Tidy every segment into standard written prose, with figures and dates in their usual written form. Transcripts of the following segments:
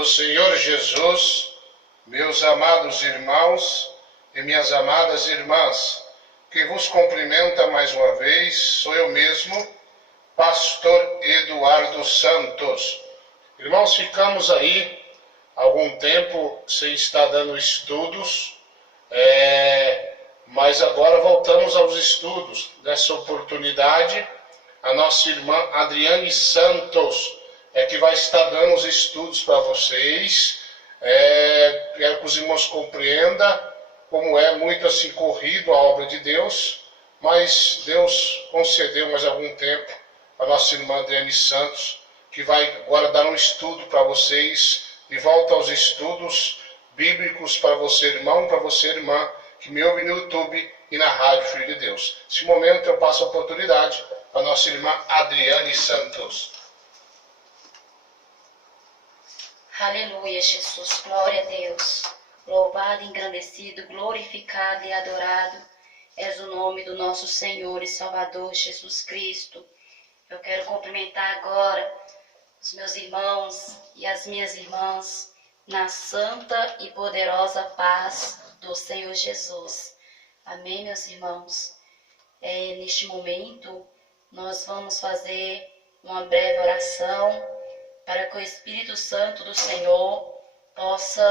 do Senhor Jesus, meus amados irmãos e minhas amadas irmãs, que vos cumprimenta mais uma vez, sou eu mesmo, Pastor Eduardo Santos. Irmãos, ficamos aí algum tempo sem estar dando estudos, mas agora voltamos aos estudos. Nessa oportunidade, a nossa irmã Adriane Santos que vai estar dando os estudos para vocês. Quero que os irmãos compreendam como é muito assim corrido a obra de Deus, mas Deus concedeu mais algum tempo a nossa irmã Adriane Santos, que vai agora dar um estudo para vocês, de volta aos estudos bíblicos para você, irmão, para você, irmã, que me ouve no YouTube e na Rádio Filho de Deus. Nesse momento eu passo a oportunidade para a nossa irmã Adriane Santos. Aleluia, Jesus, glória a Deus. Louvado, engrandecido, glorificado e adorado és o nome do nosso Senhor e Salvador Jesus Cristo. Eu quero cumprimentar agora os meus irmãos e as minhas irmãs na santa e poderosa paz do Senhor Jesus. Amém, meus irmãos? Neste momento, nós vamos fazer uma breve oração para que o Espírito Santo do Senhor possa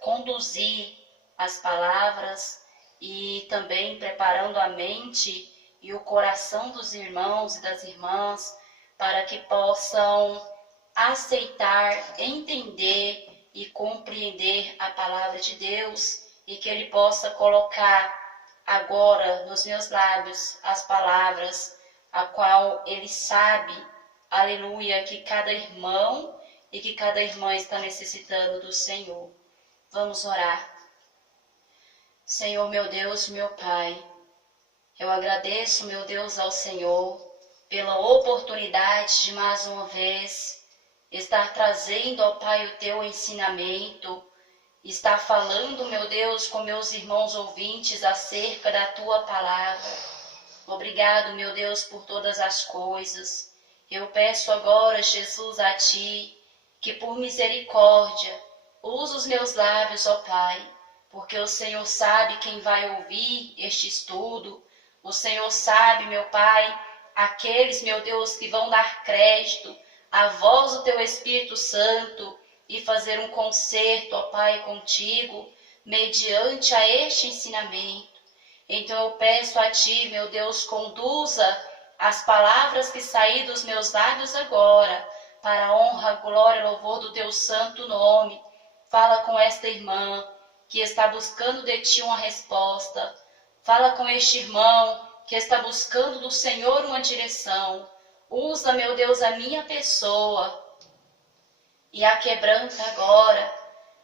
conduzir as palavras e também preparando a mente e o coração dos irmãos e das irmãs para que possam aceitar, entender e compreender a palavra de Deus e que Ele possa colocar agora nos meus lábios as palavras a qual Ele sabe, aleluia, que cada irmão e que cada irmã está necessitando do Senhor. Vamos orar. Senhor, meu Deus, meu Pai, eu agradeço, meu Deus, ao Senhor pela oportunidade de mais uma vez estar trazendo, ó Pai, o Teu ensinamento, estar falando, meu Deus, com meus irmãos ouvintes acerca da Tua palavra. Obrigado, meu Deus, por todas as coisas. Eu peço agora, Jesus, a Ti, que por misericórdia, use os meus lábios, ó Pai, porque o Senhor sabe quem vai ouvir este estudo. O Senhor sabe, meu Pai, aqueles, meu Deus, que vão dar crédito à voz do Teu Espírito Santo e fazer um concerto, ó Pai, contigo, mediante a este ensinamento. Então eu peço a Ti, meu Deus, conduza as palavras que saí dos meus lábios agora, para a honra, glória e louvor do Teu santo nome. Fala com esta irmã que está buscando de Ti uma resposta. Fala com este irmão que está buscando do Senhor uma direção. Usa, meu Deus, a minha pessoa e a quebranta agora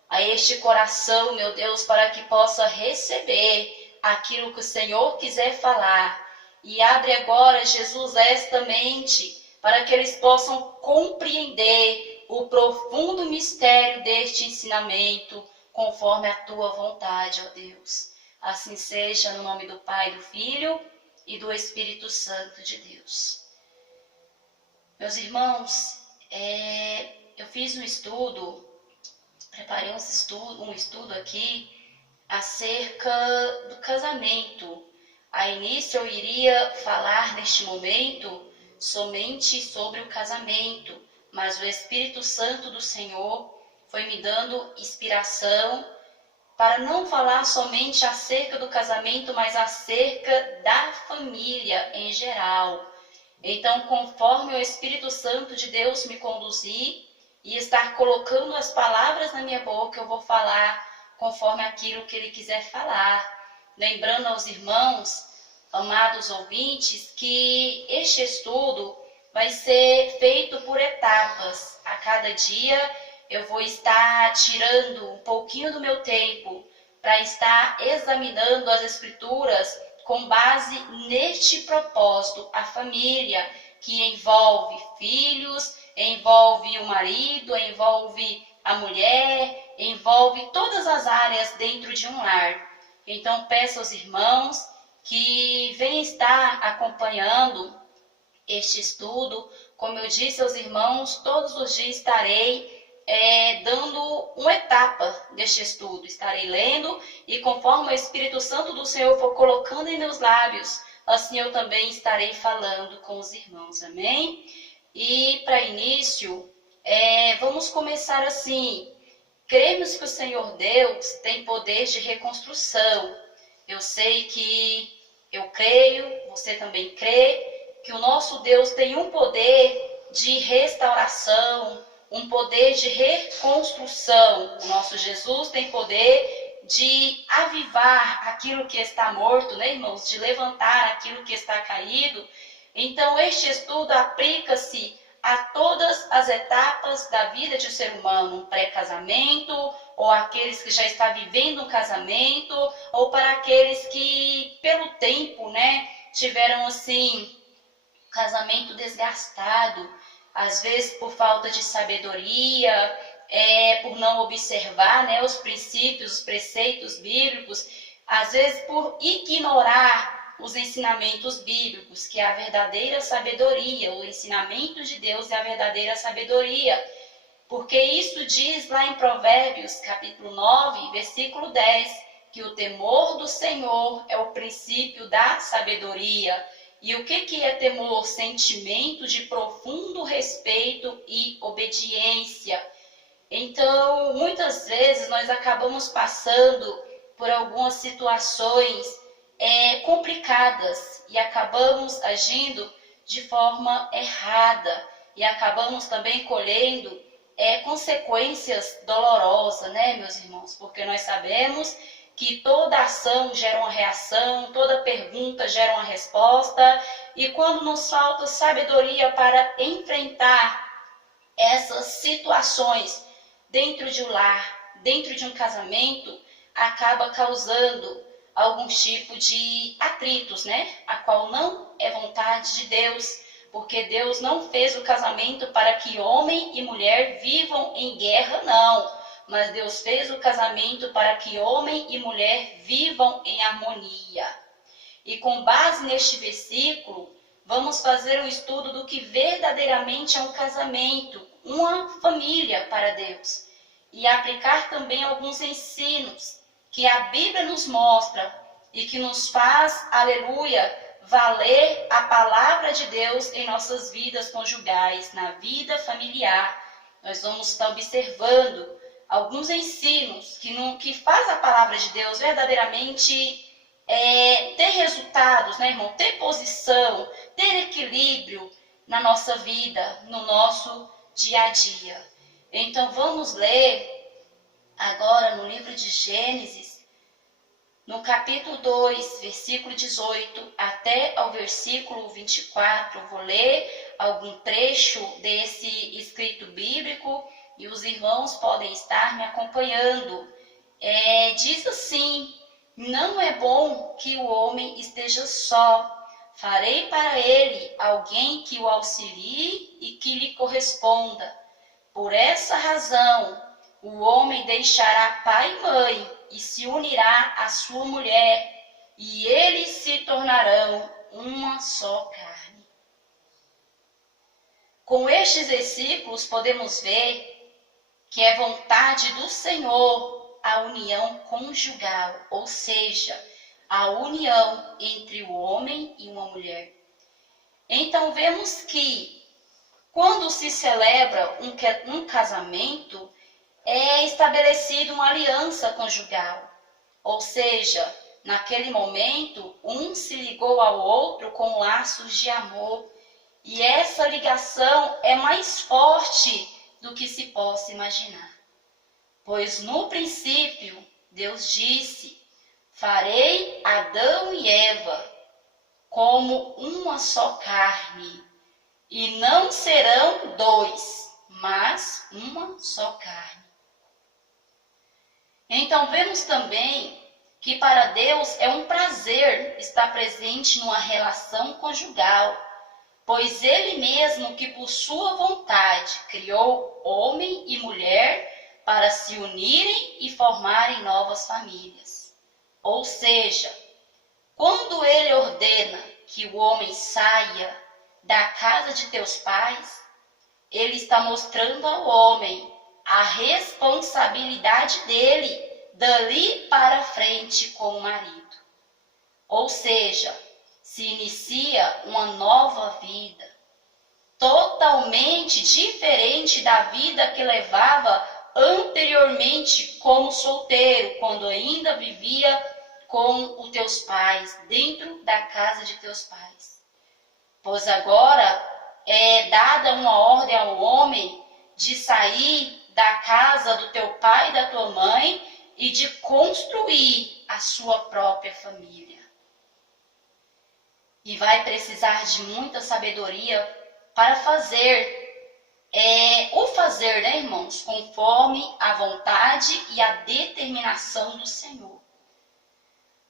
a este coração, meu Deus, para que possa receber aquilo que o Senhor quiser falar. E abre agora, Jesus, esta mente, para que eles possam compreender o profundo mistério deste ensinamento, conforme a Tua vontade, ó Deus. Assim seja, no nome do Pai, do Filho e do Espírito Santo de Deus. Meus irmãos, eu fiz um estudo, preparei um estudo aqui acerca do casamento. A início eu iria falar neste momento somente sobre o casamento, mas o Espírito Santo do Senhor foi me dando inspiração para não falar somente acerca do casamento, mas acerca da família em geral. Então, conforme o Espírito Santo de Deus me conduzir e estar colocando as palavras na minha boca, eu vou falar conforme aquilo que Ele quiser falar. Lembrando aos irmãos, amados ouvintes, que este estudo vai ser feito por etapas. A cada dia eu vou estar tirando um pouquinho do meu tempo para estar examinando as Escrituras com base neste propósito, a família, que envolve filhos, envolve o marido, envolve a mulher, envolve todas as áreas dentro de um lar. Então peço aos irmãos que venham estar acompanhando este estudo. Como eu disse aos irmãos, todos os dias estarei dando uma etapa deste estudo. Estarei lendo e conforme o Espírito Santo do Senhor for colocando em meus lábios, assim eu também estarei falando com os irmãos. Amém? E para início, vamos começar assim. Cremos que o Senhor Deus tem poder de reconstrução. Eu sei que eu creio, você também crê, que o nosso Deus tem um poder de restauração, um poder de reconstrução. O nosso Jesus tem poder de avivar aquilo que está morto, né, irmãos? De levantar aquilo que está caído. Então, este estudo aplica-se a todas as etapas da vida de um ser humano, um pré-casamento, ou aqueles que já estão vivendo um casamento, ou para aqueles que, pelo tempo, né, tiveram, assim, casamento desgastado, às vezes por falta de sabedoria, por não observar, né, os princípios, os preceitos bíblicos, às vezes por ignorar os ensinamentos bíblicos, que é a verdadeira sabedoria, o ensinamento de Deus é a verdadeira sabedoria, porque isso diz lá em Provérbios, capítulo 9, versículo 10, que o temor do Senhor é o princípio da sabedoria. E o que é temor? Sentimento de profundo respeito e obediência. Então, muitas vezes nós acabamos passando por algumas situações complicadas e acabamos agindo de forma errada e acabamos também colhendo consequências dolorosas, né, meus irmãos? Porque nós sabemos que toda ação gera uma reação, toda pergunta gera uma resposta, e quando nos falta sabedoria para enfrentar essas situações dentro de um lar, dentro de um casamento, acaba causando algum tipo de atritos, né? A qual não é vontade de Deus, porque Deus não fez o casamento para que homem e mulher vivam em guerra, não. Mas Deus fez o casamento para que homem e mulher vivam em harmonia. E com base neste versículo, vamos fazer um estudo do que verdadeiramente é um casamento, uma família para Deus. E aplicar também alguns ensinos que a Bíblia nos mostra e que nos faz, aleluia, valer a palavra de Deus em nossas vidas conjugais, na vida familiar. Nós vamos estar observando alguns ensinos que faz a palavra de Deus verdadeiramente ter resultados, né, irmão? Ter posição, ter equilíbrio na nossa vida, no nosso dia a dia. Então vamos ler agora no livro de Gênesis, no capítulo 2, versículo 18 até ao versículo 24. Eu vou ler algum trecho desse escrito bíblico e os irmãos podem estar me acompanhando. Diz assim: não é bom que o homem esteja só. Farei para ele alguém que o auxilie e que lhe corresponda. Por essa razão, o homem deixará pai e mãe e se unirá à sua mulher, e eles se tornarão uma só carne. Com estes versículos podemos ver que é vontade do Senhor a união conjugal, ou seja, a união entre o homem e uma mulher. Então vemos que quando se celebra um casamento, é estabelecida uma aliança conjugal, ou seja, naquele momento, um se ligou ao outro com laços de amor, e essa ligação é mais forte do que se possa imaginar. Pois no princípio, Deus disse: farei Adão e Eva como uma só carne, e não serão dois, mas uma só carne. Então vemos também que para Deus é um prazer estar presente numa relação conjugal, pois Ele mesmo que por sua vontade criou homem e mulher para se unirem e formarem novas famílias. Ou seja, quando Ele ordena que o homem saia da casa de teus pais, Ele está mostrando ao homem a responsabilidade dele dali para frente com o marido. Ou seja, se inicia uma nova vida, totalmente diferente da vida que levava anteriormente como solteiro, quando ainda vivia com os teus pais, dentro da casa de teus pais. Pois agora é dada uma ordem ao homem de sair da casa do teu pai e da tua mãe e de construir a sua própria família. E vai precisar de muita sabedoria para fazer, né, irmãos, conforme a vontade e a determinação do Senhor.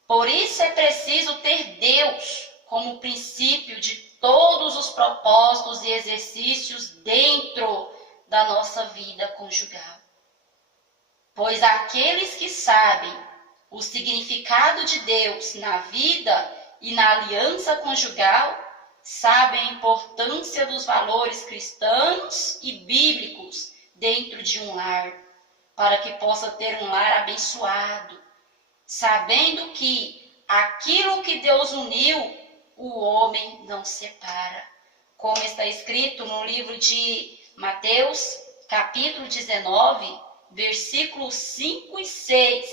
Por isso é preciso ter Deus como princípio de todos os propósitos e exercícios dentro da nossa vida conjugal. Pois aqueles que sabem o significado de Deus na vida e na aliança conjugal, sabem a importância dos valores cristãos e bíblicos dentro de um lar, para que possa ter um lar abençoado, sabendo que aquilo que Deus uniu, o homem não separa. Como está escrito no livro de Mateus, capítulo 19, versículos 5 e 6,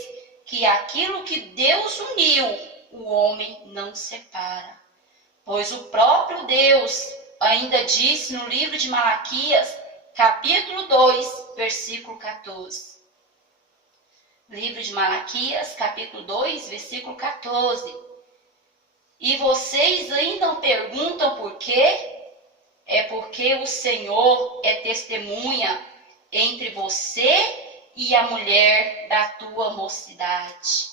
que aquilo que Deus uniu, o homem não separa. Pois o próprio Deus ainda disse no livro de Malaquias, capítulo 2, versículo 14. Livro de Malaquias, capítulo 2, versículo 14. E vocês ainda perguntam por quê? É porque o Senhor é testemunha entre você e a mulher da tua mocidade,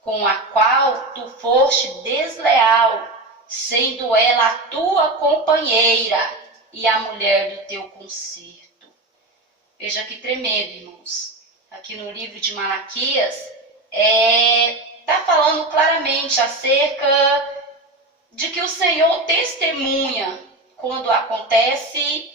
com a qual tu foste desleal, sendo ela a tua companheira e a mulher do teu concerto. Veja que tremendo, irmãos. Aqui no livro de Malaquias, está falando claramente acerca de que o Senhor testemunha quando acontece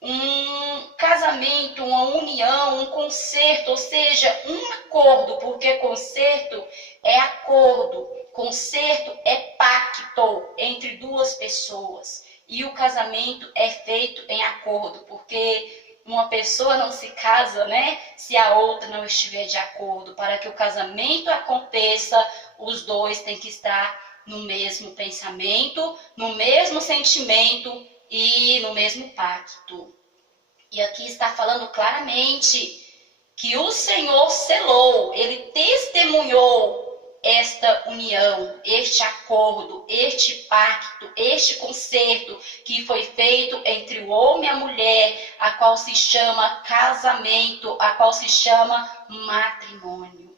um casamento, uma união, um concerto, ou seja, um acordo, porque concerto é acordo, concerto é pacto entre duas pessoas. E o casamento é feito em acordo, porque uma pessoa não se casa, né, se a outra não estiver de acordo. Para que o casamento aconteça, os dois têm que estar no mesmo pensamento, no mesmo sentimento e no mesmo pacto. E aqui está falando claramente que o Senhor selou, ele testemunhou esta união, este acordo, este pacto, este concerto que foi feito entre o homem e a mulher, a qual se chama casamento, a qual se chama matrimônio.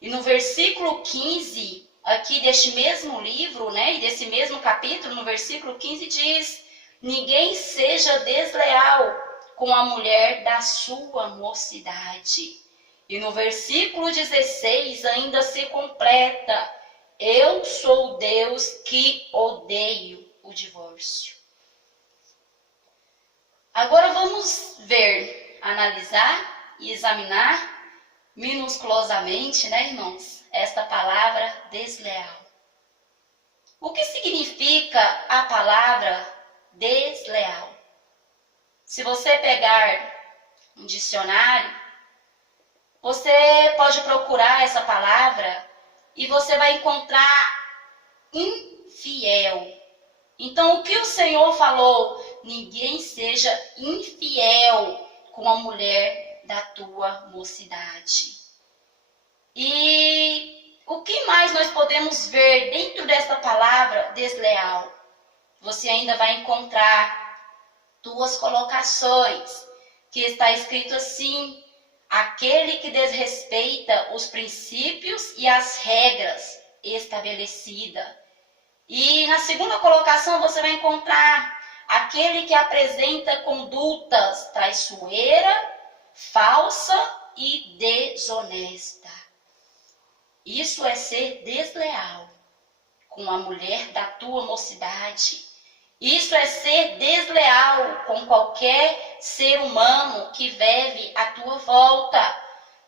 E no versículo 15, aqui deste mesmo livro, né, e desse mesmo capítulo, no versículo 15 diz: ninguém seja desleal com a mulher da sua mocidade. E no versículo 16 ainda se completa: eu sou Deus que odeio o divórcio. Agora vamos ver, analisar e examinar minuciosamente, né, irmãos, esta palavra desleal. O que significa a palavra desleal? Se você pegar um dicionário, você pode procurar essa palavra e você vai encontrar infiel. Então, o que o Senhor falou? Ninguém seja infiel com a mulher da tua mocidade. E o que mais nós podemos ver dentro dessa palavra desleal? Você ainda vai encontrar duas colocações, que está escrito assim: aquele que desrespeita os princípios e as regras estabelecidas. E na segunda colocação você vai encontrar aquele que apresenta condutas traiçoeira, falsa e desonesta. Isso é ser desleal com a mulher da tua mocidade. Isso é ser desleal com qualquer ser humano que vive à tua volta.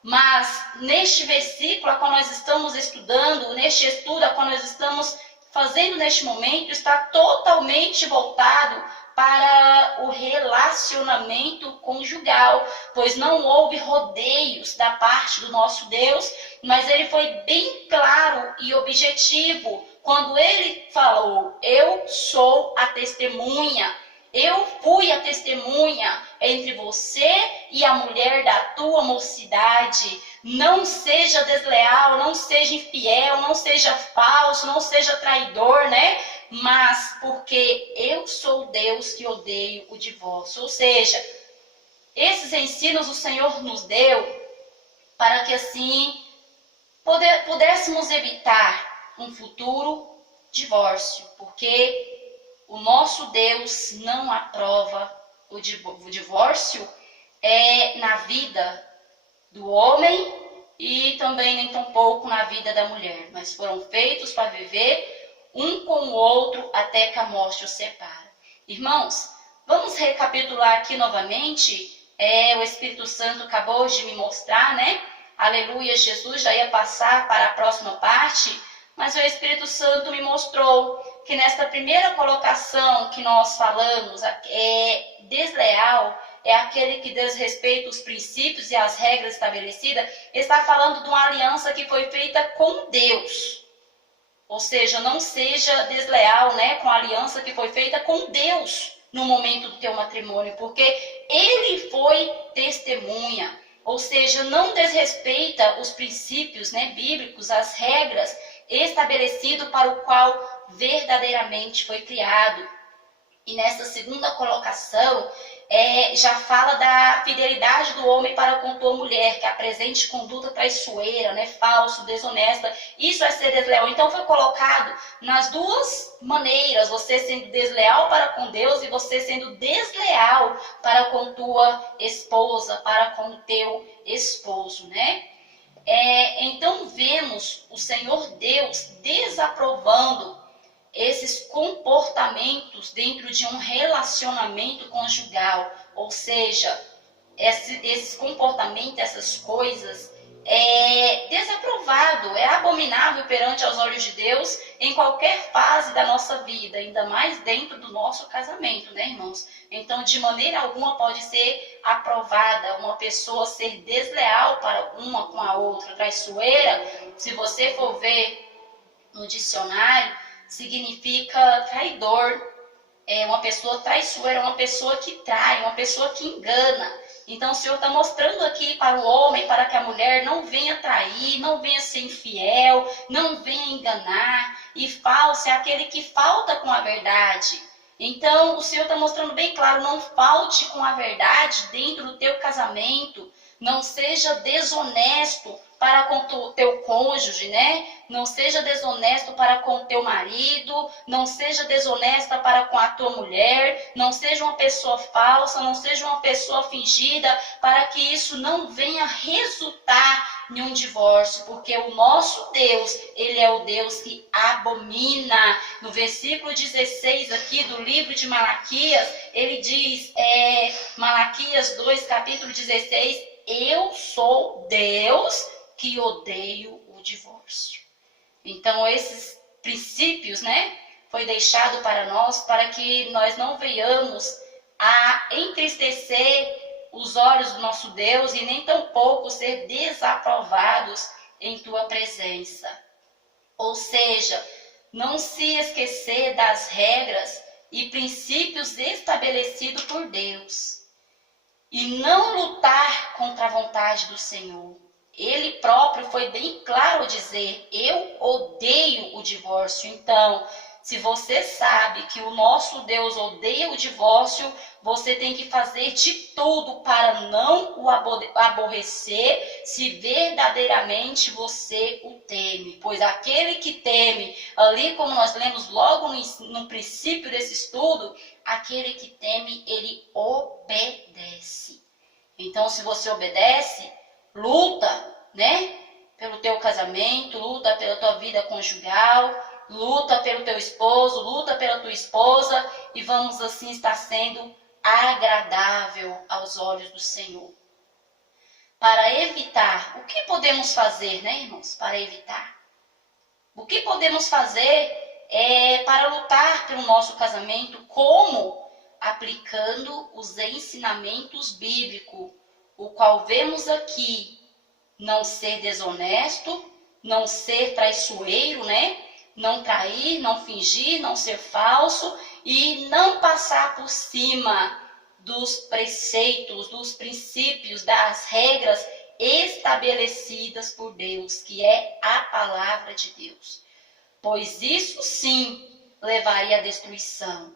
Mas neste versículo a qual nós estamos estudando, neste estudo a qual nós estamos fazendo neste momento, está totalmente voltado para o relacionamento conjugal, pois não houve rodeios da parte do nosso Deus, mas ele foi bem claro e objetivo quando ele falou: eu sou a testemunha, eu fui a testemunha entre você e a mulher da tua mocidade. Não seja desleal, não seja infiel, não seja falso, não seja traidor, né? Mas porque eu sou Deus que odeio o divórcio. Ou seja, esses ensinos o Senhor nos deu para que assim pudéssemos evitar um futuro divórcio, porque o nosso Deus não aprova o divórcio na vida do homem e também nem tampouco na vida da mulher, mas foram feitos para viver um com o outro até que a morte os separa. Irmãos, vamos recapitular aqui novamente. O Espírito Santo acabou de me mostrar, né? Aleluia, Jesus já ia passar para a próxima parte, mas o Espírito Santo me mostrou que nesta primeira colocação que nós falamos, desleal, é aquele que desrespeita os princípios e as regras estabelecidas, está falando de uma aliança que foi feita com Deus. Ou seja, não seja desleal, né, com a aliança que foi feita com Deus no momento do teu matrimônio, porque ele foi testemunha. Ou seja, não desrespeita os princípios, né, bíblicos, as regras estabelecidas para o qual verdadeiramente foi criado. E nessa segunda colocação, já fala da fidelidade do homem para com tua mulher, que apresente conduta traiçoeira, né, falso, desonesta. Isso é ser desleal. Então foi colocado nas duas maneiras, você sendo desleal para com Deus e você sendo desleal para com tua esposa, para com o teu esposo, né? Então vemos o Senhor Deus desaprovando esses comportamentos dentro de um relacionamento conjugal. Ou seja, esses comportamentos, essas coisas, é desaprovado, é abominável perante aos olhos de Deus em qualquer fase da nossa vida, ainda mais dentro do nosso casamento, né, irmãos? Então, de maneira alguma pode ser aprovada uma pessoa ser desleal para uma com a outra, traiçoeira. Se você for ver no dicionário, significa traidor. Uma pessoa traiçoeira, uma pessoa que trai, uma pessoa que engana. Então o Senhor está mostrando aqui para o homem, para que a mulher não venha trair, não venha ser infiel, não venha enganar. E falso é aquele que falta com a verdade. Então o Senhor está mostrando bem claro: não falte com a verdade dentro do teu casamento. Não seja desonesto para com o teu cônjuge, né? Não seja desonesto para com o teu marido, não seja desonesta para com a tua mulher, não seja uma pessoa falsa, não seja uma pessoa fingida, para que isso não venha resultar em um divórcio, porque o nosso Deus, ele é o Deus que abomina. No versículo 16 aqui do livro de Malaquias, ele diz, Malaquias 2, capítulo 16, eu sou Deus que odeio o divórcio. Então, esses princípios, né, foi deixado para nós, para que nós não venhamos a entristecer os olhos do nosso Deus e nem tampouco ser desaprovados em tua presença. Ou seja, não se esquecer das regras e princípios estabelecidos por Deus e não lutar contra a vontade do Senhor. Ele próprio foi bem claro ao dizer: eu odeio o divórcio. Então, se você sabe que o nosso Deus odeia o divórcio, você tem que fazer de tudo para não o aborrecer, se verdadeiramente você o teme. Pois aquele que teme, ali como nós lemos logo no princípio desse estudo, aquele que teme, ele obedece. Então, se você obedece, luta, né, pelo teu casamento, luta pela tua vida conjugal, luta pelo teu esposo, luta pela tua esposa e vamos assim estar sendo agradável aos olhos do Senhor. Para evitar, o que podemos fazer, né, irmãos? Para evitar. O que podemos fazer para lutar pelo nosso casamento? Como? Aplicando os ensinamentos bíblicos, o qual vemos aqui. Não ser desonesto, não ser traiçoeiro, né? Não trair, não fingir, não ser falso e não passar por cima dos preceitos, dos princípios, das regras estabelecidas por Deus, que é a palavra de Deus. Pois isso sim levaria à destruição.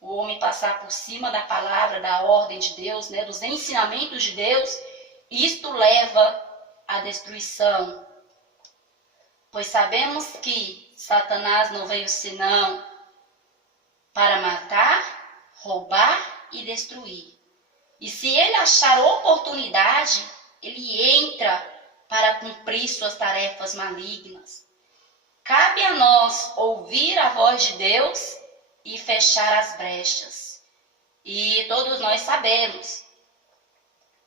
O homem passar por cima da palavra, da ordem de Deus, né, dos ensinamentos de Deus, isto leva à destruição. Pois sabemos que Satanás não veio senão para matar, roubar e destruir. E se ele achar oportunidade, ele entra para cumprir suas tarefas malignas. Cabe a nós ouvir a voz de Deus e fechar as brechas. E todos nós sabemos,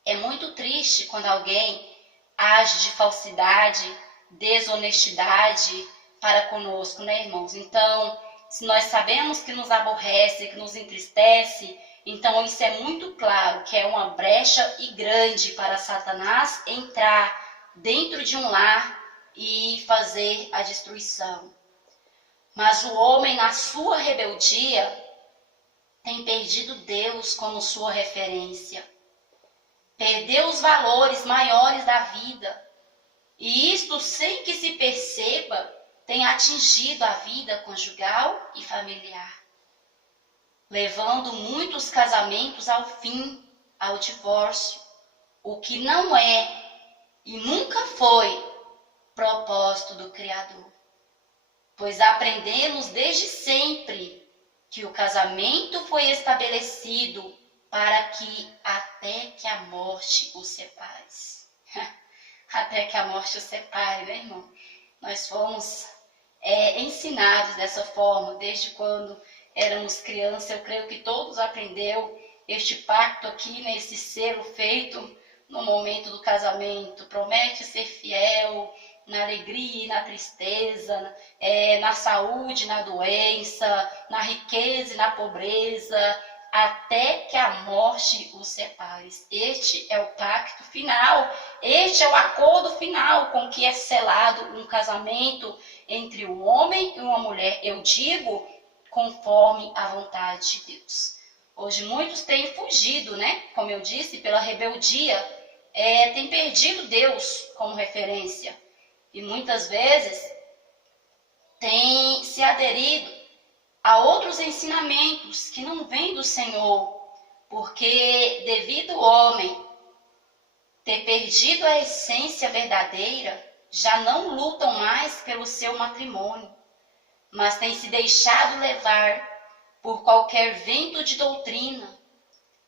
é muito triste quando alguém age de falsidade, desonestidade para conosco, né, irmãos? Então, se nós sabemos que nos aborrece, que nos entristece, então isso é muito claro que é uma brecha e grande para Satanás entrar dentro de um lar e fazer a destruição. Mas o homem, na sua rebeldia, tem perdido Deus como sua referência. Perdeu os valores maiores da vida. E isto, sem que se perceba, tem atingido a vida conjugal e familiar, levando muitos casamentos ao fim, ao divórcio, o que não é e nunca foi propósito do Criador. Pois aprendemos desde sempre que o casamento foi estabelecido para que até que a morte os separe. Até que a morte os separe, né, irmão? Nós fomos ensinados dessa forma, desde quando éramos crianças. Eu creio que todos aprenderam este pacto aqui, né, esse selo feito no momento do casamento. Promete ser fiel na alegria e na tristeza, na saúde, na doença, na riqueza e na pobreza, até que a morte os separe. Este é o pacto final, este é o acordo final com que é selado um casamento entre um homem e uma mulher. Eu digo, conforme a vontade de Deus. Hoje muitos têm fugido, né? Como eu disse, pela rebeldia, têm perdido Deus como referência. E muitas vezes têm se aderido a outros ensinamentos que não vêm do Senhor, porque devido ao homem ter perdido a essência verdadeira, já não lutam mais pelo seu matrimônio, mas têm se deixado levar por qualquer vento de doutrina.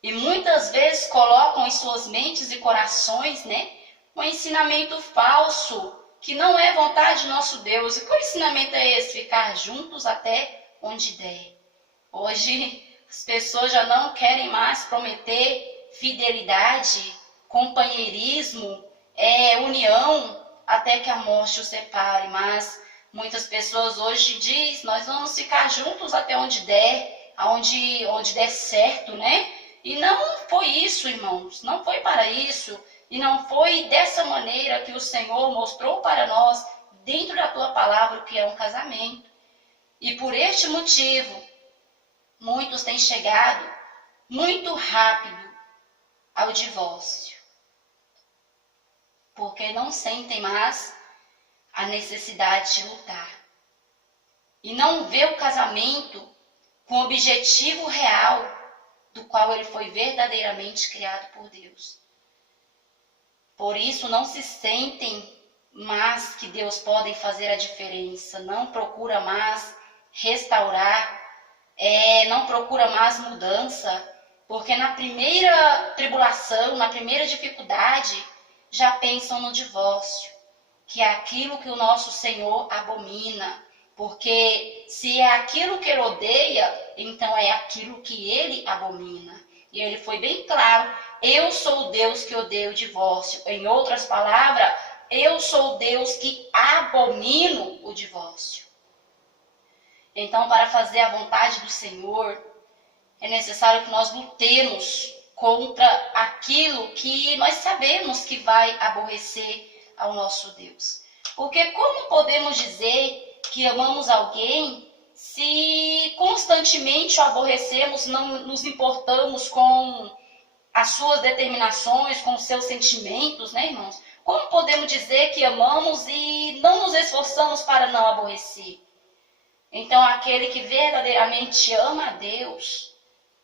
E muitas vezes colocam em suas mentes e corações, né, um ensinamento falso, que não é vontade de nosso Deus. E qual ensinamento é esse? Ficar juntos até onde der. Hoje as pessoas já não querem mais prometer fidelidade, companheirismo, união, até que a morte os separe. Mas muitas pessoas hoje dizem, nós vamos ficar juntos até onde der, onde der certo, né? E não foi isso, irmãos, não foi para isso. E não foi dessa maneira que o Senhor mostrou para nós, dentro da tua palavra, o que é um casamento. E por este motivo, muitos têm chegado muito rápido ao divórcio, porque não sentem mais a necessidade de lutar. E não vê o casamento com o objetivo real do qual ele foi verdadeiramente criado por Deus. Por isso não se sentem mais que Deus pode fazer a diferença, não procura mais restaurar, não procura mais mudança, porque na primeira tribulação, na primeira dificuldade, já pensam no divórcio, que é aquilo que o nosso Senhor abomina, Porque se é aquilo que ele odeia, então é aquilo que ele abomina. E ele foi bem claro: eu sou o Deus que odeia o divórcio. Em outras palavras, eu sou o Deus que abomino o divórcio. Então, para fazer a vontade do Senhor, é necessário que nós lutemos contra aquilo que nós sabemos que vai aborrecer ao nosso Deus. Porque como podemos dizer que amamos alguém se constantemente o aborrecemos, não nos importamos com as suas determinações, com os seus sentimentos, né, irmãos? Como podemos dizer que amamos e não nos esforçamos para não aborrecer? Então, aquele que verdadeiramente ama a Deus,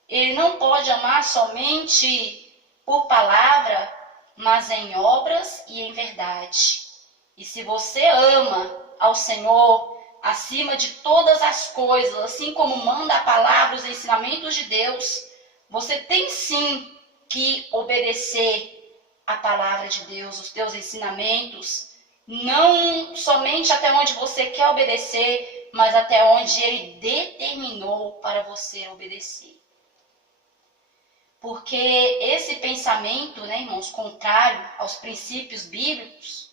ele não pode amar somente por palavra, mas em obras e em verdade. E se você ama ao Senhor acima de todas as coisas, assim como manda a palavra, os ensinamentos de Deus, você tem sim que obedecer a palavra de Deus, os teus ensinamentos, não somente até onde você quer obedecer, mas até onde Ele determinou para você obedecer. Porque esse pensamento, né, irmãos, contrário aos princípios bíblicos,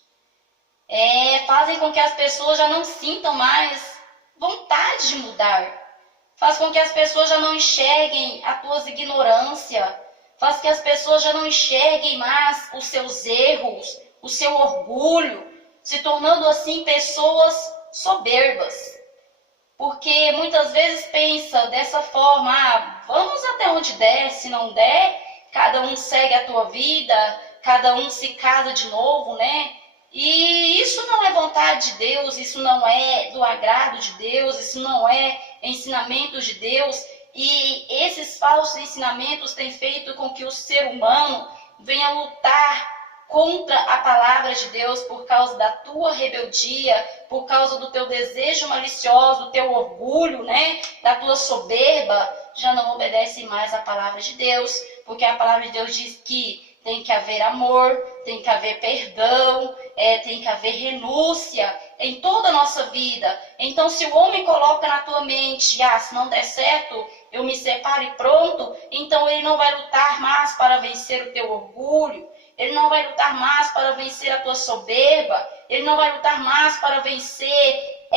fazem com que as pessoas já não sintam mais vontade de mudar. Faz com que as pessoas já não enxerguem a tua ignorância. Faz que as pessoas já não enxerguem mais os seus erros, o seu orgulho, se tornando assim pessoas soberbas. Porque muitas vezes pensa dessa forma: vamos até onde der, se não der, cada um segue a tua vida, cada um se casa de novo, né? E isso não é vontade de Deus, isso não é do agrado de Deus, isso não é ensinamento de Deus. E esses falsos ensinamentos têm feito com que o ser humano venha lutar contra a palavra de Deus por causa da tua rebeldia, por causa do teu desejo malicioso, do teu orgulho, né? Da tua soberba, já não obedece mais à palavra de Deus, porque a palavra de Deus diz que tem que haver amor, tem que haver perdão, tem que haver renúncia em toda a nossa vida. Então, se o homem coloca na tua mente: se não der certo, eu me separo e pronto, então ele não vai lutar mais para vencer o teu orgulho, ele não vai lutar mais para vencer a tua soberba, ele não vai lutar mais para vencer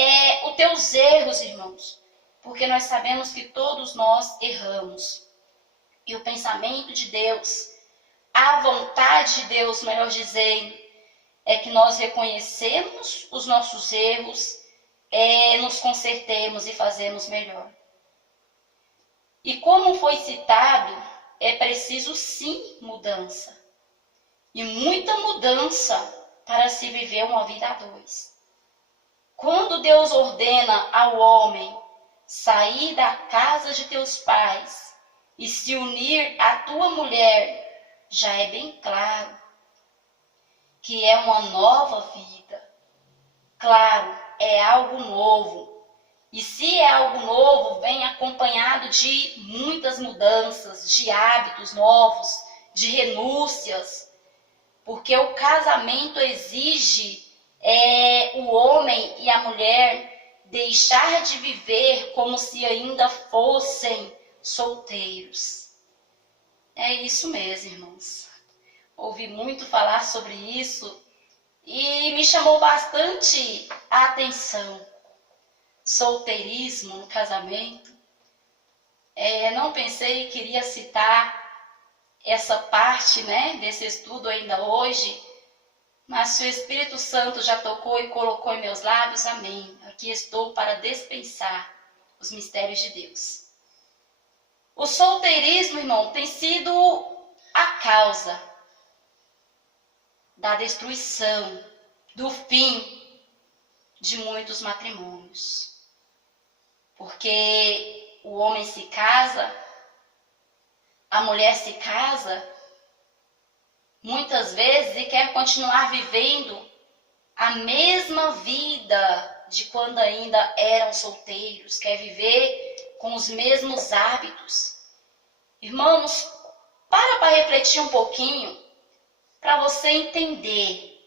os teus erros, irmãos. Porque nós sabemos que todos nós erramos. E o pensamento de Deus, a vontade de Deus, melhor dizendo, é que nós reconhecemos os nossos erros, nos consertemos e fazemos melhor. E como foi citado, é preciso sim mudança. E muita mudança para se viver uma vida a dois. Quando Deus ordena ao homem sair da casa de teus pais e se unir à tua mulher, já é bem claro que é uma nova vida. Claro, é algo novo. E se é algo novo, vem acompanhado de muitas mudanças, de hábitos novos, de renúncias. Porque o casamento exige o homem e a mulher deixar de viver como se ainda fossem solteiros. É isso mesmo, irmãos. Ouvi muito falar sobre isso e me chamou bastante a atenção. Solteirismo no casamento. Não pensei que iria citar essa parte, né, desse estudo ainda hoje, mas se o Espírito Santo já tocou e colocou em meus lábios, amém. Aqui estou para dispensar os mistérios de Deus. O solteirismo, irmão, tem sido a causa da destruição, do fim de muitos matrimônios. Porque o homem se casa, a mulher se casa, muitas vezes, e quer continuar vivendo a mesma vida de quando ainda eram solteiros, quer viver com os mesmos hábitos. Irmãos, para refletir um pouquinho, para você entender.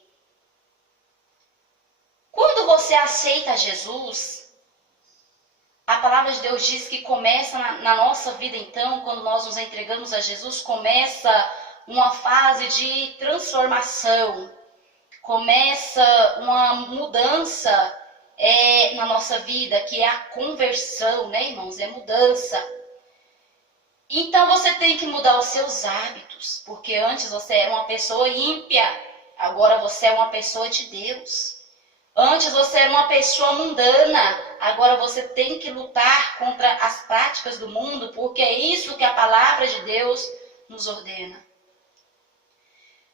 Quando você aceita Jesus, A palavra de Deus diz que começa na nossa vida, então, quando nós nos entregamos a Jesus, começa uma fase de transformação, começa uma mudança na nossa vida, que é a conversão, né, irmãos? É mudança. Então você tem que mudar os seus hábitos, porque antes você era uma pessoa ímpia, agora você é uma pessoa de Deus. Antes você era uma pessoa mundana, agora você tem que lutar contra as práticas do mundo, porque é isso que a palavra de Deus nos ordena.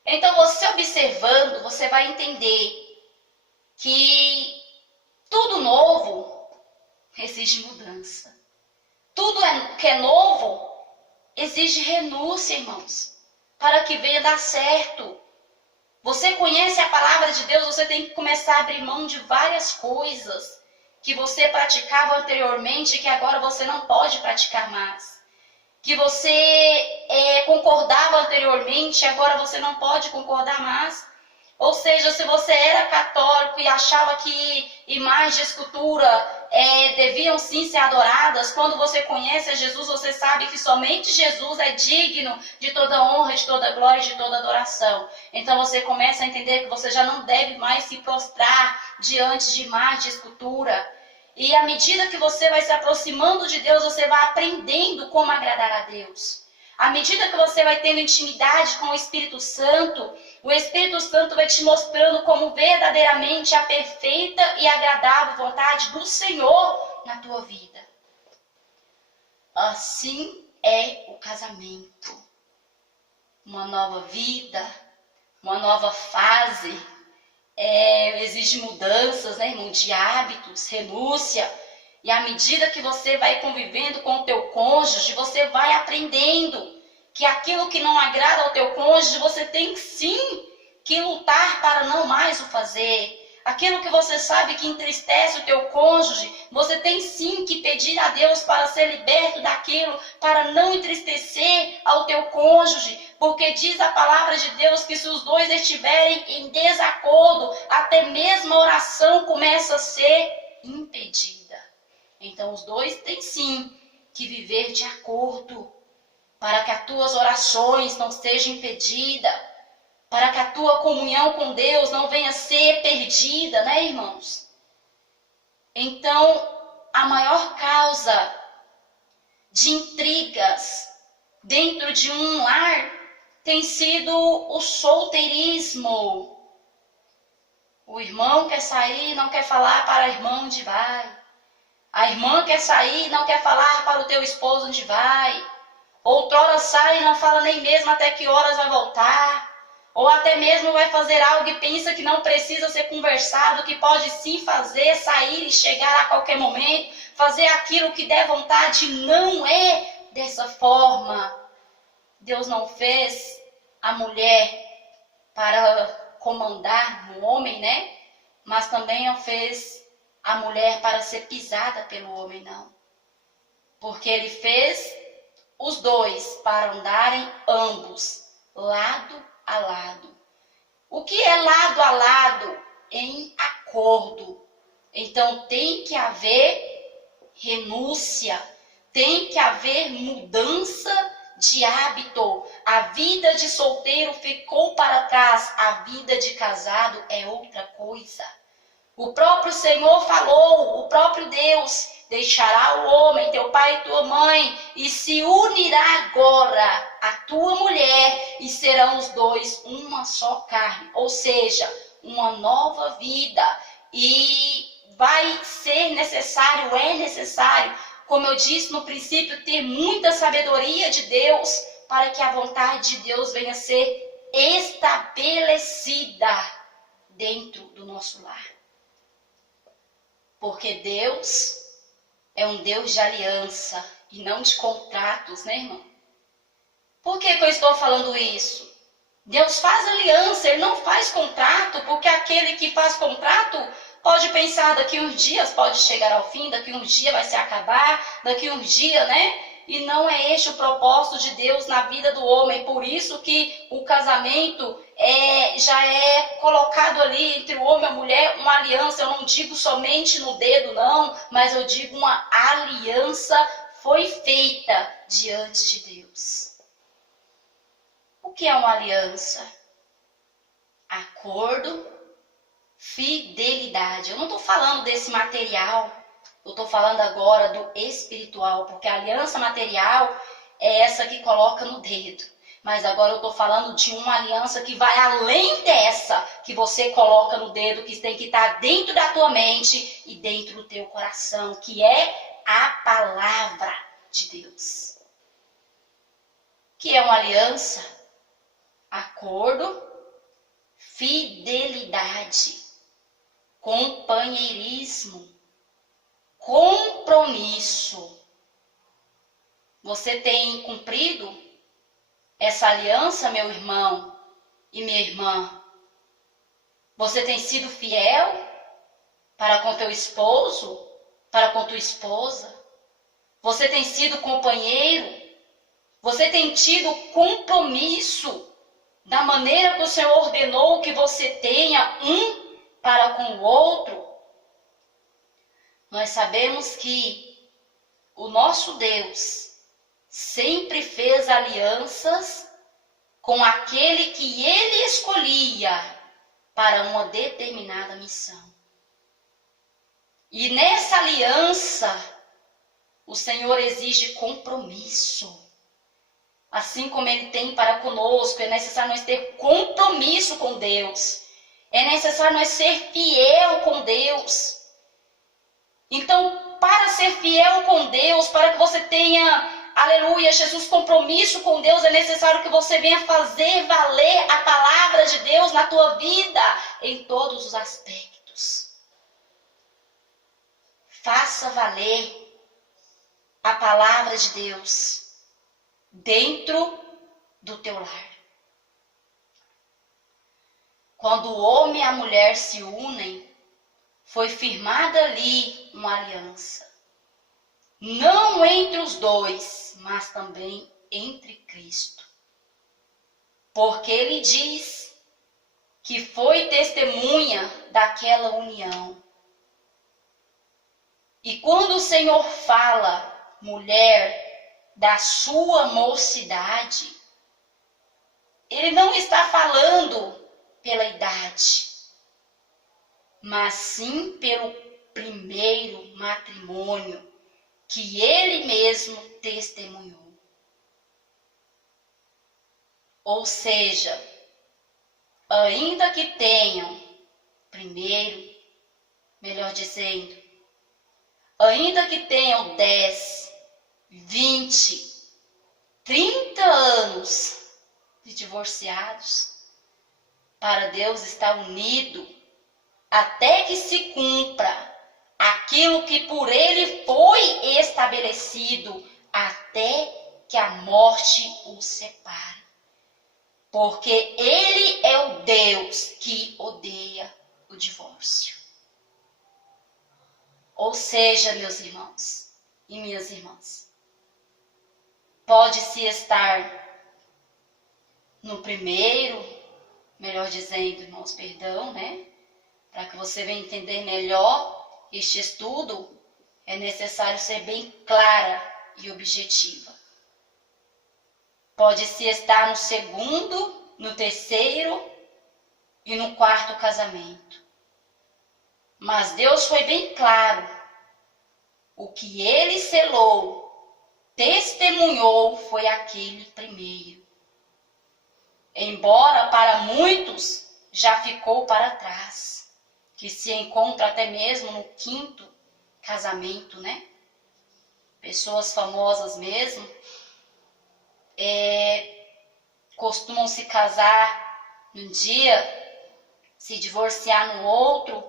Então você observando, você vai entender que tudo novo exige mudança. Tudo que é novo exige renúncia, irmãos, para que venha dar certo. Você conhece a palavra de Deus, você tem que começar a abrir mão de várias coisas que você praticava anteriormente e que agora você não pode praticar mais. Que você concordava anteriormente e agora você não pode concordar mais. Ou seja, se você era católico e achava que imagens de escultura deviam sim ser adoradas, quando você conhece a Jesus, você sabe que somente Jesus é digno de toda honra, de toda glória e de toda adoração. Então você começa a entender que você já não deve mais se prostrar diante de imagens de escultura. E à medida que você vai se aproximando de Deus, você vai aprendendo como agradar a Deus. À medida que você vai tendo intimidade com o Espírito Santo vai te mostrando como verdadeiramente a perfeita e agradável vontade do Senhor na tua vida. Assim é o casamento. Uma nova vida, uma nova fase, exige mudanças, né, irmão, de hábitos, renúncia. E à medida que você vai convivendo com o teu cônjuge, você vai aprendendo que aquilo que não agrada ao teu cônjuge, você tem sim que lutar para não mais o fazer. Aquilo que você sabe que entristece o teu cônjuge, você tem sim que pedir a Deus para ser liberto daquilo, para não entristecer ao teu cônjuge, porque diz a palavra de Deus que se os dois estiverem em desacordo, até mesmo a oração começa a ser impedida. Então os dois têm sim que viver de acordo, para que as tuas orações não sejam impedidas, para que a tua comunhão com Deus não venha a ser perdida, né, irmãos? Então, a maior causa de intrigas dentro de um lar tem sido o solteirismo. O irmão quer sair, não quer falar para a irmã onde vai. A irmã quer sair, não quer falar para o teu esposo onde vai. Outrora sai e não fala nem mesmo até que horas vai voltar. Ou até mesmo vai fazer algo e pensa que não precisa ser conversado, que pode sim fazer, sair e chegar a qualquer momento, fazer aquilo que der vontade. Não é dessa forma. Deus não fez a mulher para comandar no homem, né? Mas também não fez a mulher para ser pisada pelo homem, não. Porque ele fez os dois para andarem ambos, lado a lado. O que é lado a lado? Em acordo. Então tem que haver renúncia, tem que haver mudança de hábito. A vida de solteiro ficou para trás, a vida de casado é outra coisa. O próprio Senhor falou, o próprio Deus: deixará o homem, teu pai e tua mãe, e se unirá agora a tua mulher, e serão os dois uma só carne. Ou seja, uma nova vida. E vai ser necessário, é necessário, como eu disse no princípio, ter muita sabedoria de Deus, para que a vontade de Deus venha a ser estabelecida dentro do nosso lar. Porque Deus é um Deus de aliança e não de contratos, né, irmão? Por que eu estou falando isso? Deus faz aliança, Ele não faz contrato, porque aquele que faz contrato pode pensar daqui uns dias pode chegar ao fim, daqui uns dias vai se acabar, daqui uns dias, né? E não é este o propósito de Deus na vida do homem. Por isso que o casamento já é colocado ali entre o homem e a mulher uma aliança. Eu não digo somente no dedo, não, mas eu digo uma aliança foi feita diante de Deus. O que é uma aliança? Acordo, fidelidade. Eu não estou falando desse material, eu estou falando agora do espiritual, porque a aliança material é essa que coloca no dedo. Mas agora eu estou falando de uma aliança que vai além dessa, que você coloca no dedo, que tem que estar dentro da tua mente e dentro do teu coração, que é a palavra de Deus. Que é uma aliança? Acordo, fidelidade, companheirismo, compromisso. Você tem cumprido essa aliança, meu irmão e minha irmã? Você tem sido fiel para com teu esposo, para com tua esposa? Você tem sido companheiro? Você tem tido compromisso da maneira que o Senhor ordenou que você tenha um para com o outro? Nós sabemos que o nosso Deus sempre fez alianças com aquele que ele escolhia para uma determinada missão. E nessa aliança, o Senhor exige compromisso. Assim como ele tem para conosco, é necessário nós ter compromisso com Deus. É necessário nós ser fiel com Deus. Então, para ser fiel com Deus, para que você tenha, aleluia, Jesus, compromisso com Deus, é necessário que você venha fazer valer a palavra de Deus na tua vida, em todos os aspectos. Faça valer a palavra de Deus dentro do teu lar. Quando o homem e a mulher se unem, foi firmada ali uma aliança. Não entre os dois, mas também entre Cristo. Porque ele diz que foi testemunha daquela união. E quando o Senhor fala, mulher, da sua mocidade, ele não está falando pela idade, mas sim pelo primeiro matrimônio que ele mesmo testemunhou. Ou seja, ainda que tenham, primeiro, melhor dizendo, ainda que tenham 10, 20, 30 anos de divorciados, para Deus estar unido até que se cumpra aquilo que por ele foi estabelecido, até que a morte os separe. Porque ele é o Deus que odeia o divórcio. Ou seja, meus irmãos e minhas irmãs, pode-se estar no primeiro, melhor dizendo, irmãos, perdão, né? Para que você venha entender melhor este estudo, é necessário ser bem clara e objetiva. Pode-se estar no segundo, no terceiro e no quarto casamento. Mas Deus foi bem claro. O que ele selou, testemunhou, foi aquele primeiro. Embora para muitos já ficou para trás, que se encontra até mesmo no quinto casamento, né? Pessoas famosas mesmo, costumam se casar num dia, se divorciar no outro,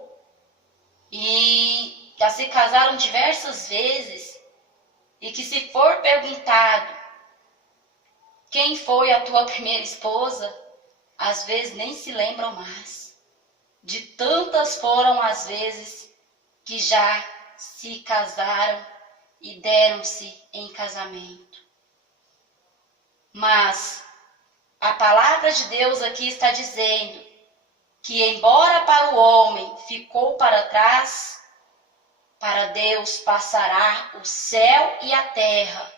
e já se casaram diversas vezes, e que se for perguntado quem foi a tua primeira esposa, às vezes nem se lembram mais. De tantas foram as vezes que já se casaram e deram-se em casamento. Mas a palavra de Deus aqui está dizendo que embora para o homem ficou para trás, para Deus passará o céu e a terra,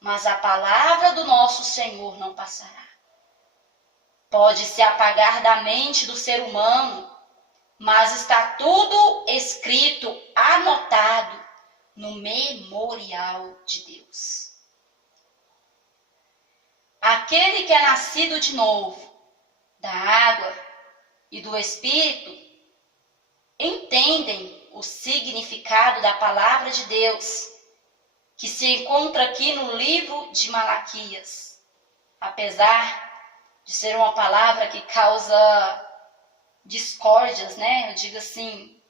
mas a palavra do nosso Senhor não passará. Pode se apagar da mente do ser humano, mas está tudo escrito, anotado no memorial de Deus. Aquele que é nascido de novo, da água e do Espírito, entendem o significado da palavra de Deus, que se encontra aqui no livro de Malaquias. Apesar de ser uma palavra que causa discórdias, né? Eu digo assim,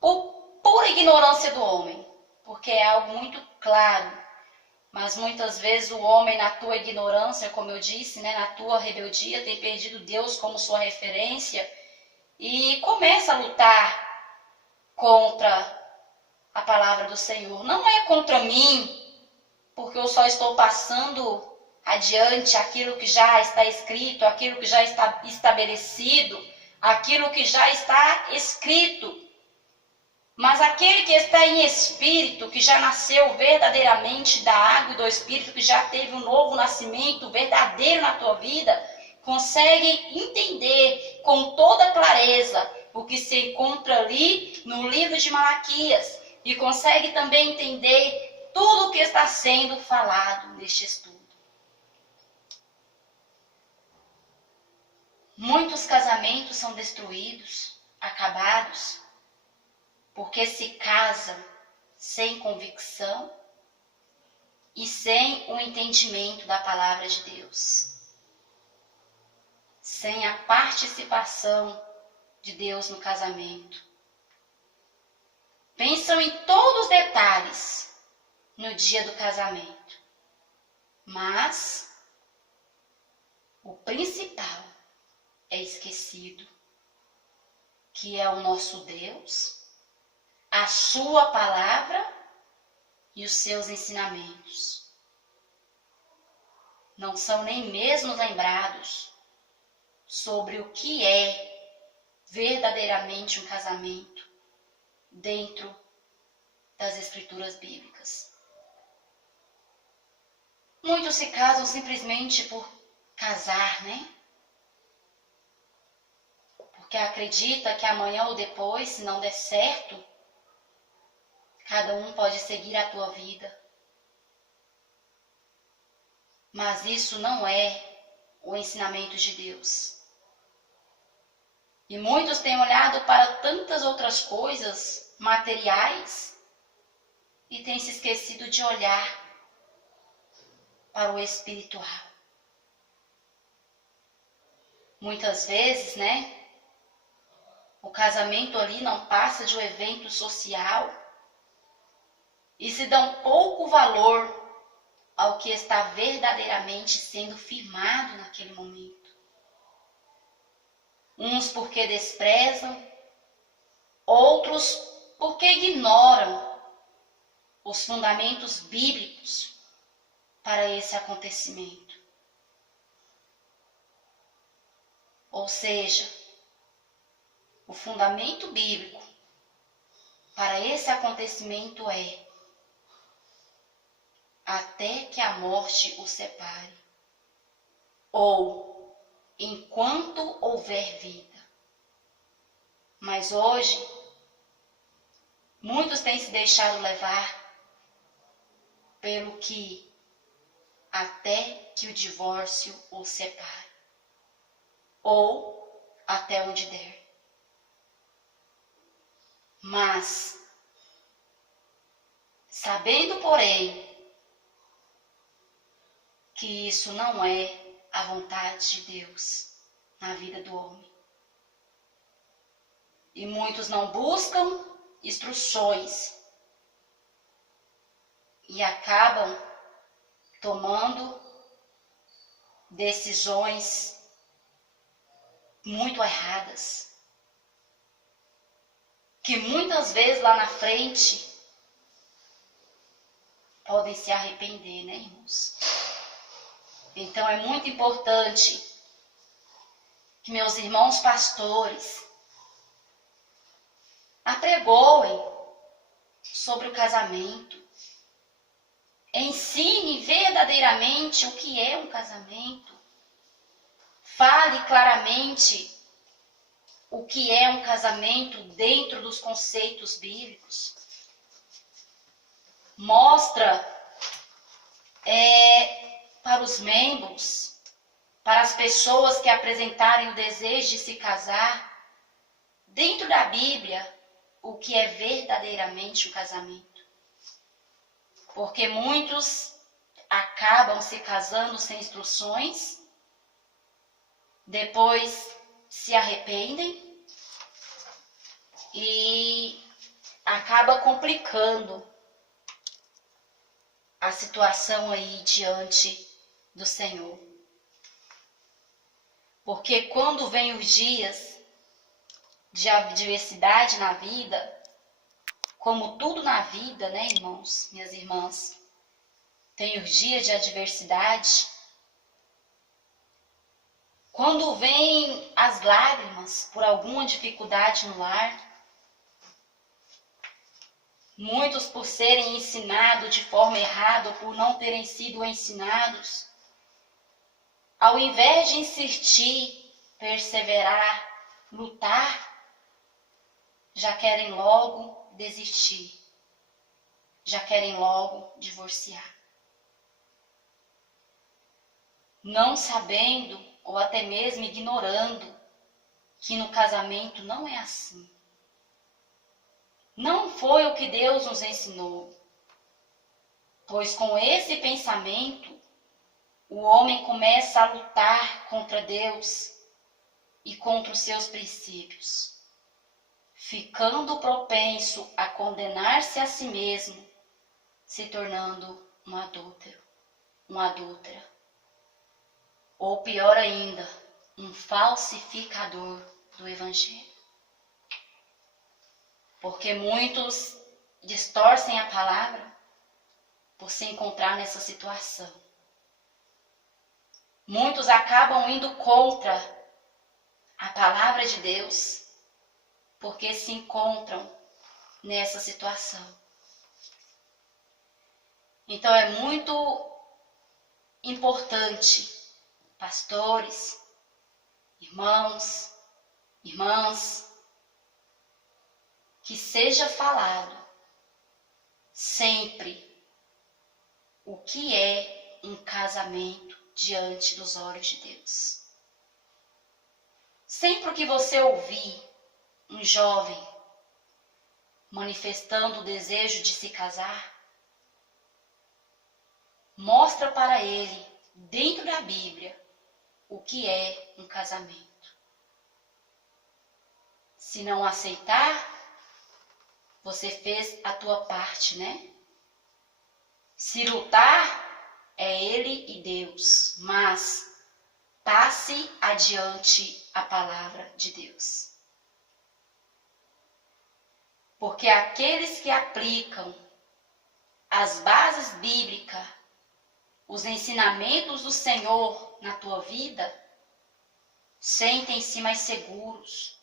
por pura ignorância do homem, porque é algo muito claro. Mas muitas vezes o homem, na tua ignorância, como eu disse, né, na tua rebeldia, tem perdido Deus como sua referência e começa a lutar contra a palavra do Senhor. Não é contra mim, porque eu só estou passando adiante aquilo que já está escrito, aquilo que já está estabelecido, aquilo que já está escrito. Mas aquele que está em espírito, que já nasceu verdadeiramente da água e do Espírito, que já teve um novo nascimento verdadeiro na tua vida, consegue entender com toda clareza o que se encontra ali no livro de Malaquias e consegue também entender tudo o que está sendo falado neste estudo. Muitos casamentos são destruídos, acabados, porque se casam sem convicção e sem o entendimento da palavra de Deus, sem a participação de Deus no casamento. Pensam em todos os detalhes no dia do casamento, mas o principal é esquecido, que é o nosso Deus, a sua palavra e os seus ensinamentos. Não são nem mesmo lembrados sobre o que é verdadeiramente um casamento dentro das escrituras bíblicas. Muitos se casam simplesmente por casar, né? Porque acredita que amanhã ou depois, se não der certo, cada um pode seguir a tua vida. Mas isso não é o ensinamento de Deus. E muitos têm olhado para tantas outras coisas materiais e têm se esquecido de olhar para o espiritual. Muitas vezes, né? O casamento ali não passa de um evento social e se dão pouco valor ao que está verdadeiramente sendo firmado naquele momento. Uns porque desprezam, outros porque ignoram os fundamentos bíblicos para esse acontecimento. Ou seja, o fundamento bíblico para esse acontecimento é até que a morte o separe, ou enquanto houver vida. Mas hoje, muitos têm se deixado levar pelo que até que o divórcio o separe, ou até onde der. Mas, sabendo, porém, que isso não é a vontade de Deus na vida do homem. E muitos não buscam instruções e acabam tomando decisões muito erradas, que muitas vezes lá na frente podem se arrepender, né, irmãos? Então é muito importante que meus irmãos pastores apregoem sobre o casamento. Ensine verdadeiramente o que é um casamento. Fale claramente o que é um casamento dentro dos conceitos bíblicos. Mostra para os membros, para as pessoas que apresentarem o desejo de se casar, dentro da Bíblia, o que é verdadeiramente um casamento. Porque muitos acabam se casando sem instruções, depois se arrependem e acaba complicando a situação aí diante do Senhor. Porque quando vem os dias de adversidade na vida, como tudo na vida, né, irmãos, minhas irmãs, tem os dias de adversidade. Quando vem as lágrimas por alguma dificuldade no lar, muitos por serem ensinados de forma errada ou por não terem sido ensinados, ao invés de insistir, perseverar, lutar, já querem logo desistir, já querem logo divorciar. Não sabendo ou até mesmo ignorando que no casamento não é assim. Não foi o que Deus nos ensinou, pois com esse pensamento o homem começa a lutar contra Deus e contra os seus princípios, ficando propenso a condenar-se a si mesmo, se tornando um adúltero, uma adúltera. Ou pior ainda, um falsificador do Evangelho. Porque muitos distorcem a palavra por se encontrar nessa situação. Muitos acabam indo contra a palavra de Deus porque se encontram nessa situação. Então é muito importante, pastores, irmãos, irmãs, que seja falado sempre o que é um casamento diante dos olhos de Deus. Sempre que você ouvir um jovem manifestando o desejo de se casar, mostra para ele, dentro da Bíblia, o que é um casamento. Se não aceitar, você fez a tua parte, né? Se lutar, é ele e Deus, mas passe adiante a palavra de Deus. Porque aqueles que aplicam as bases bíblicas, os ensinamentos do Senhor na tua vida, sentem-se mais seguros,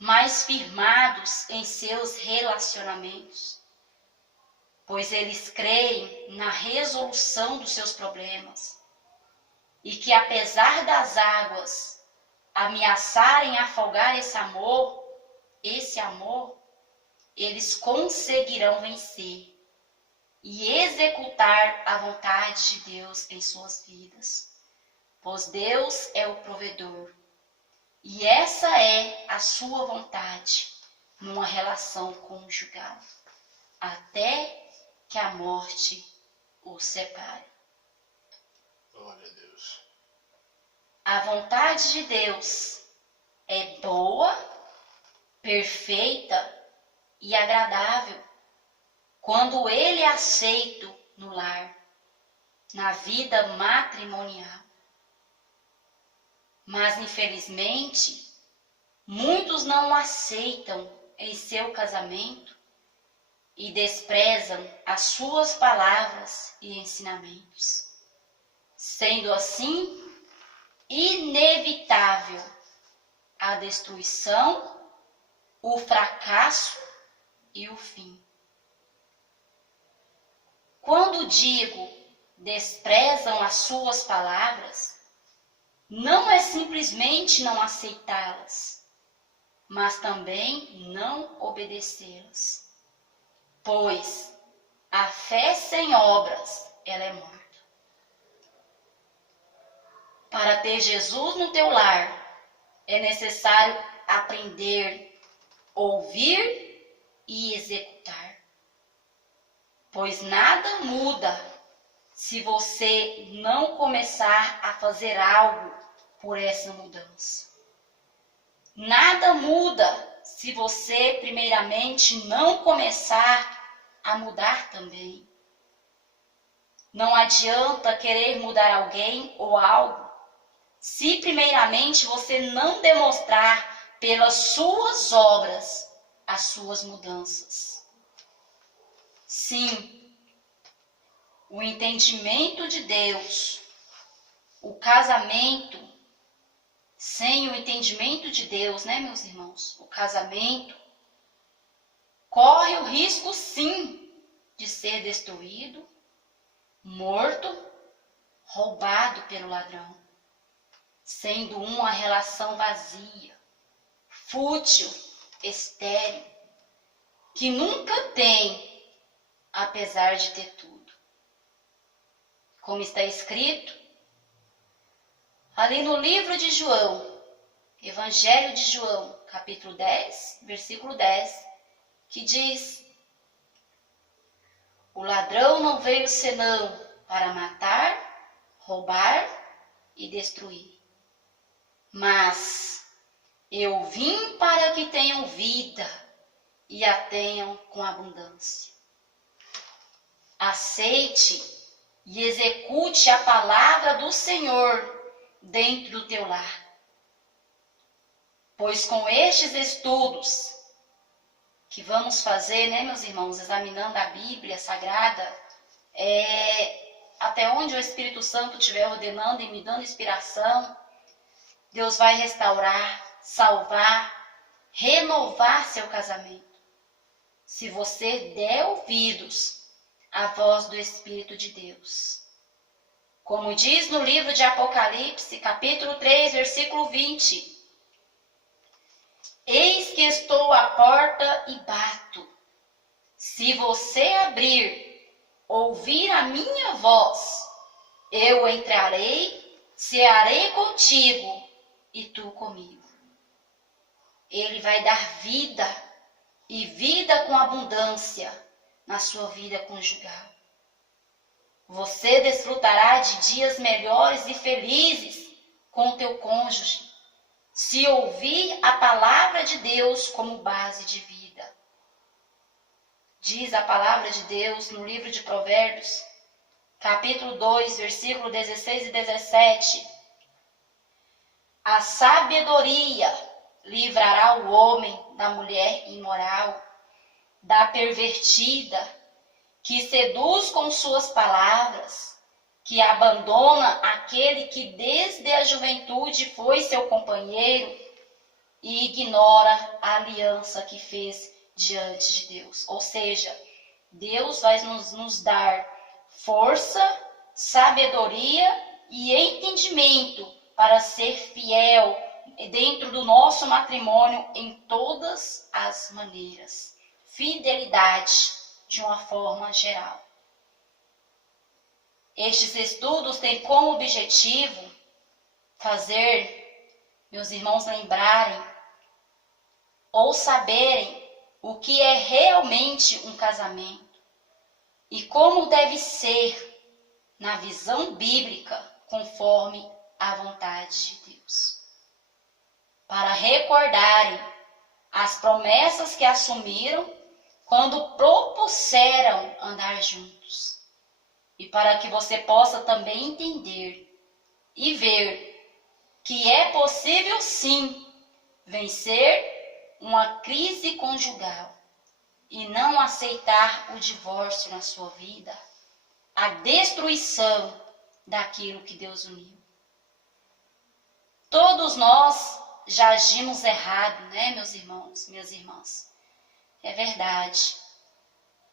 mais firmados em seus relacionamentos, pois eles creem na resolução dos seus problemas e que apesar das águas ameaçarem afogar esse amor, eles conseguirão vencer e executar a vontade de Deus em suas vidas, pois Deus é o provedor. E essa é a sua vontade numa relação conjugal, até que a morte os separe. Glória a Deus. A vontade de Deus é boa, perfeita e agradável quando ele é aceito no lar, na vida matrimonial. Mas, infelizmente, muitos não o aceitam em seu casamento e desprezam as suas palavras e ensinamentos. Sendo assim, inevitável a destruição, o fracasso e o fim. Quando digo desprezam as suas palavras, não é simplesmente não aceitá-las, mas também não obedecê-las. Pois a fé sem obras, ela é morta. Para ter Jesus no teu lar, é necessário aprender, ouvir e executar. Pois nada muda se você não começar a fazer algo por essa mudança. Nada muda se você, primeiramente, não começar a mudar também. Não adianta querer mudar alguém ou algo se, primeiramente, você não demonstrar pelas suas obras as suas mudanças. Sim, o entendimento de Deus, o casamento, sem o entendimento de Deus, né, meus irmãos? O casamento corre o risco, sim, de ser destruído, morto, roubado pelo ladrão, sendo uma relação vazia, fútil, estéril, que nunca tem, apesar de ter tudo. Como está escrito ali no livro de João, Evangelho de João, capítulo 10, versículo 10, que diz: o ladrão não veio senão para matar, roubar e destruir. Mas eu vim para que tenham vida e a tenham com abundância. Aceite e execute a palavra do Senhor dentro do teu lar. Pois com estes estudos que vamos fazer, né, meus irmãos, examinando a Bíblia Sagrada, até onde o Espírito Santo estiver ordenando e me dando inspiração, Deus vai restaurar, salvar, renovar seu casamento. Se você der ouvidos à voz do Espírito de Deus. Como diz no livro de Apocalipse, capítulo 3, versículo 20. Eis que estou à porta e bato. Se você abrir, ouvir a minha voz, eu entrarei, cearei contigo e tu comigo. Ele vai dar vida e vida com abundância na sua vida conjugal. Você desfrutará de dias melhores e felizes com o teu cônjuge, se ouvir a palavra de Deus como base de vida. Diz a palavra de Deus no livro de Provérbios, capítulo 2, versículo 16 e 17. A sabedoria livrará o homem da mulher imoral, da pervertida, que seduz com suas palavras, que abandona aquele que desde a juventude foi seu companheiro e ignora a aliança que fez diante de Deus. Ou seja, Deus vai nos dar força, sabedoria e entendimento para ser fiel dentro do nosso matrimônio em todas as maneiras. Fidelidade de uma forma geral. Estes estudos têm como objetivo fazer meus irmãos lembrarem ou saberem o que é realmente um casamento e como deve ser na visão bíblica conforme a vontade de Deus. Para recordarem as promessas que assumiram quando propuseram andar juntos. E para que você possa também entender e ver que é possível sim vencer uma crise conjugal e não aceitar o divórcio na sua vida, a destruição daquilo que Deus uniu. Todos nós já agimos errado, né, meus irmãos, minhas irmãs? É verdade.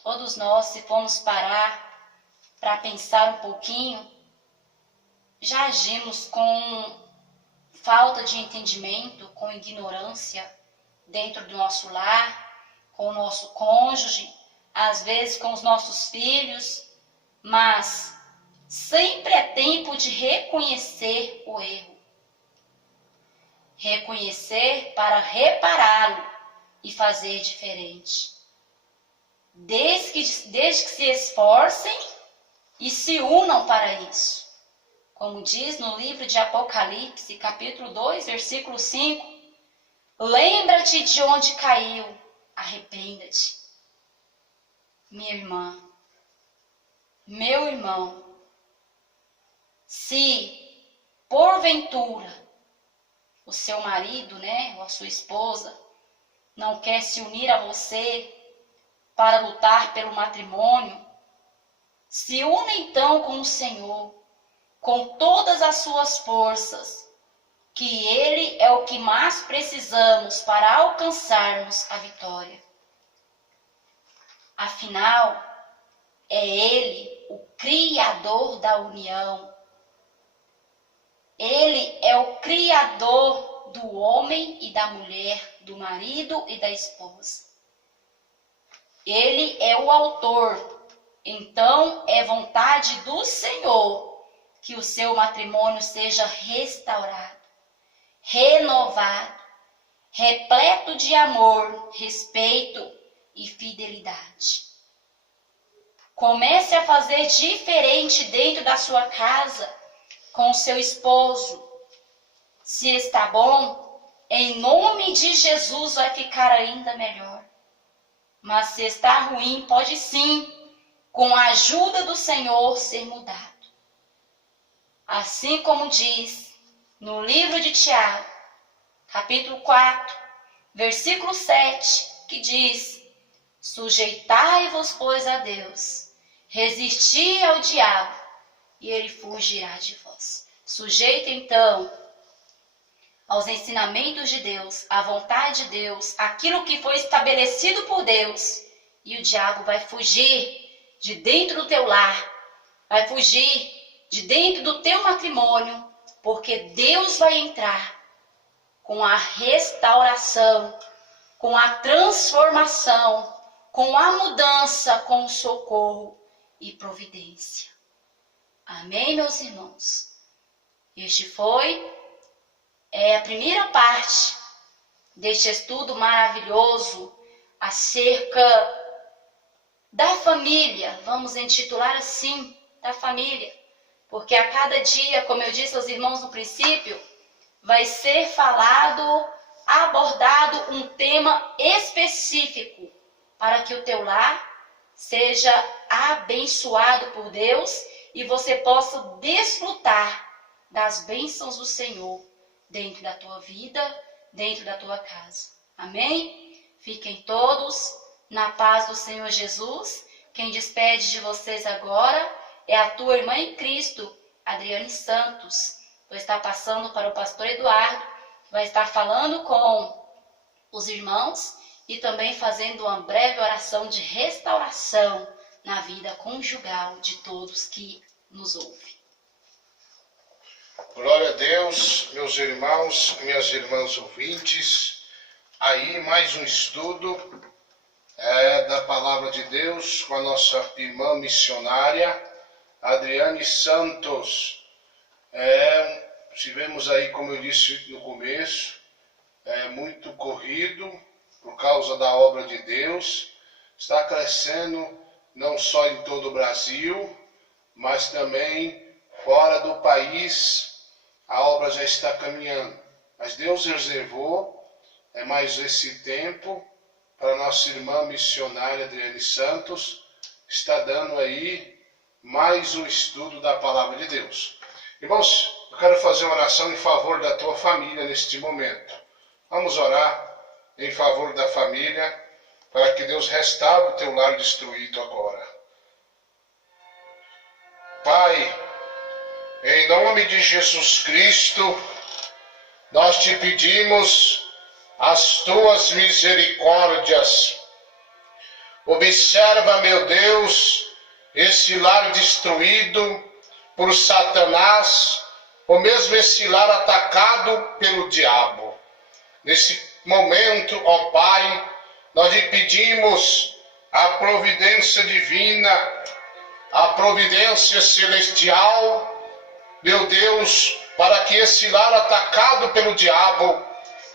Todos nós, se formos parar para pensar um pouquinho, já agimos com falta de entendimento, com ignorância dentro do nosso lar, com o nosso cônjuge, às vezes com os nossos filhos, mas sempre é tempo de reconhecer o erro. Reconhecer para repará-lo e fazer diferente. Desde que se esforcem e se unam para isso. Como diz no livro de Apocalipse, capítulo 2, versículo 5, lembra-te de onde caiu, arrependa-te. Minha irmã, meu irmão, se porventura o seu marido, né, ou a sua esposa, não quer se unir a você para lutar pelo matrimônio, se una então com o Senhor, com todas as suas forças, que Ele é o que mais precisamos para alcançarmos a vitória. Afinal, é Ele o Criador da união. Ele é o Criador do homem e da mulher, do marido e da esposa. Ele é o autor. Então, é vontade do Senhor que o seu matrimônio seja restaurado, renovado, repleto de amor, respeito e fidelidade. Comece a fazer diferente dentro da sua casa, com o seu esposo. Se está bom, em nome de Jesus vai ficar ainda melhor. Mas se está ruim, pode sim, com a ajuda do Senhor, ser mudado. Assim como diz no livro de Tiago, capítulo 4, versículo 7, que diz: sujeitai-vos, pois, a Deus, resisti ao diabo, e ele fugirá de vós. Sujeita, então, aos ensinamentos de Deus, à vontade de Deus, aquilo que foi estabelecido por Deus, e o diabo vai fugir de dentro do teu lar, vai fugir de dentro do teu matrimônio, porque Deus vai entrar com a restauração, com a transformação, com a mudança, com o socorro e providência. Amém, meus irmãos? Este foi a primeira parte deste estudo maravilhoso acerca da família. Vamos intitular assim, da família, porque a cada dia, como eu disse aos irmãos no princípio, vai ser falado, abordado um tema específico para que o teu lar seja abençoado por Deus e você possa desfrutar das bênçãos do Senhor dentro da tua vida, dentro da tua casa. Amém? Fiquem todos na paz do Senhor Jesus. Quem despede de vocês agora é a tua irmã em Cristo, Adriane Santos. Vou estar passando para o pastor Eduardo, que vai estar falando com os irmãos e também fazendo uma breve oração de restauração na vida conjugal de todos que nos ouvem. Glória a Deus, meus irmãos, minhas irmãs ouvintes. Aí mais um estudo da Palavra de Deus com a nossa irmã missionária, Adriane Santos. Tivemos aí, como eu disse no começo, muito corrido por causa da obra de Deus. Está crescendo não só em todo o Brasil, mas também fora do país. A obra já está caminhando, mas Deus reservou mais esse tempo para nossa irmã missionária Adriane Santos. Está dando aí mais um estudo da Palavra de Deus. Irmãos, eu quero fazer uma oração em favor da tua família neste momento. Vamos orar em favor da família, para que Deus restaure o teu lar destruído agora. Pai, em nome de Jesus Cristo, nós te pedimos as tuas misericórdias. Observa, meu Deus, esse lar destruído por Satanás, ou mesmo esse lar atacado pelo diabo. Nesse momento, ó Pai, nós lhe pedimos a providência divina, a providência celestial, meu Deus, para que esse lar atacado pelo diabo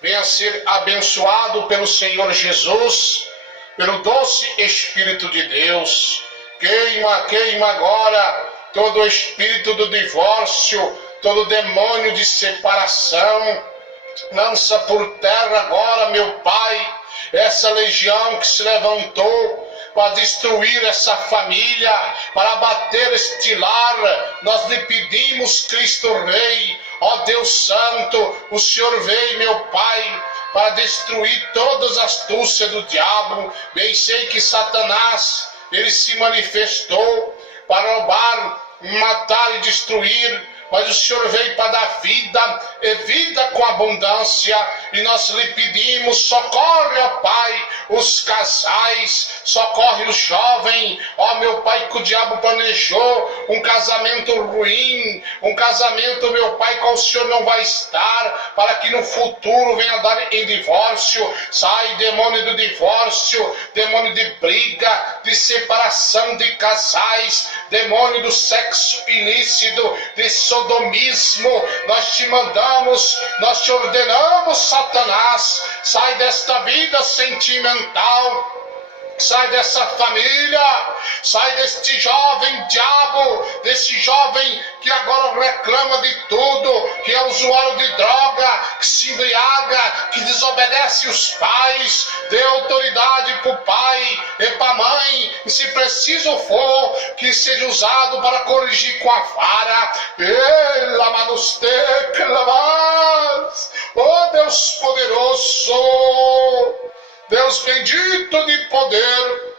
venha a ser abençoado pelo Senhor Jesus, pelo doce Espírito de Deus. Queima agora todo o espírito do divórcio, todo demônio de separação. Lança por terra agora, meu Pai, essa legião que se levantou para destruir essa família, para abater este lar. Nós lhe pedimos, Cristo Rei, ó Deus Santo, o Senhor veio, meu Pai, para destruir todas as astúcias do diabo. Bem sei que Satanás, ele se manifestou para roubar, matar e destruir, mas o Senhor veio para dar vida, e vida com abundância, e nós lhe pedimos, socorre, ó Pai, os casais, socorre o jovem, ó meu Pai, que o diabo planejou um casamento ruim, um casamento, meu Pai, qual o Senhor não vai estar, para que no futuro venha dar em divórcio. Sai, demônio do divórcio, demônio de briga, de separação de casais, demônio do sexo ilícito, de sodomismo. Nós te mandamos, nós te ordenamos, Satanás, sai desta vida sentimental, sai dessa família, sai deste jovem diabo, desse jovem que agora reclama de tudo, que é usuário de droga, que se embriaga, que desobedece os pais. Dê autoridade para o pai e para a mãe, e se preciso for, que seja usado para corrigir com a vara. Oh Deus poderoso, Deus bendito de poder,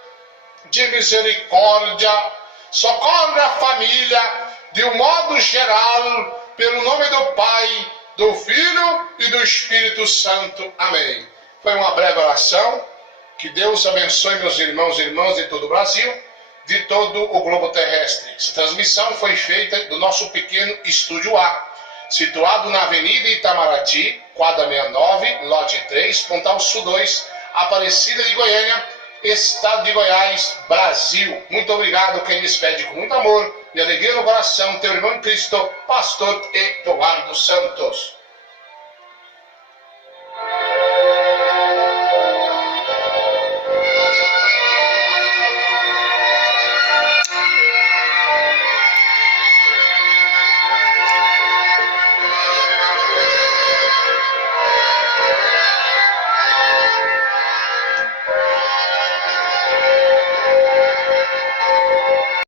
de misericórdia, socorre a família de um modo geral, pelo nome do Pai, do Filho e do Espírito Santo. Amém. Foi uma breve oração. Que Deus abençoe meus irmãos e irmãs de todo o Brasil, de todo o globo terrestre. Essa transmissão foi feita do nosso pequeno Estúdio A, situado na Avenida Itamaraty, quadra 69, lote 3, Pontal Sul 2, Aparecida de Goiânia, Estado de Goiás, Brasil. Muito obrigado, quem despede com muito amor e alegria no coração, teu irmão em Cristo, Pastor Eduardo Santos.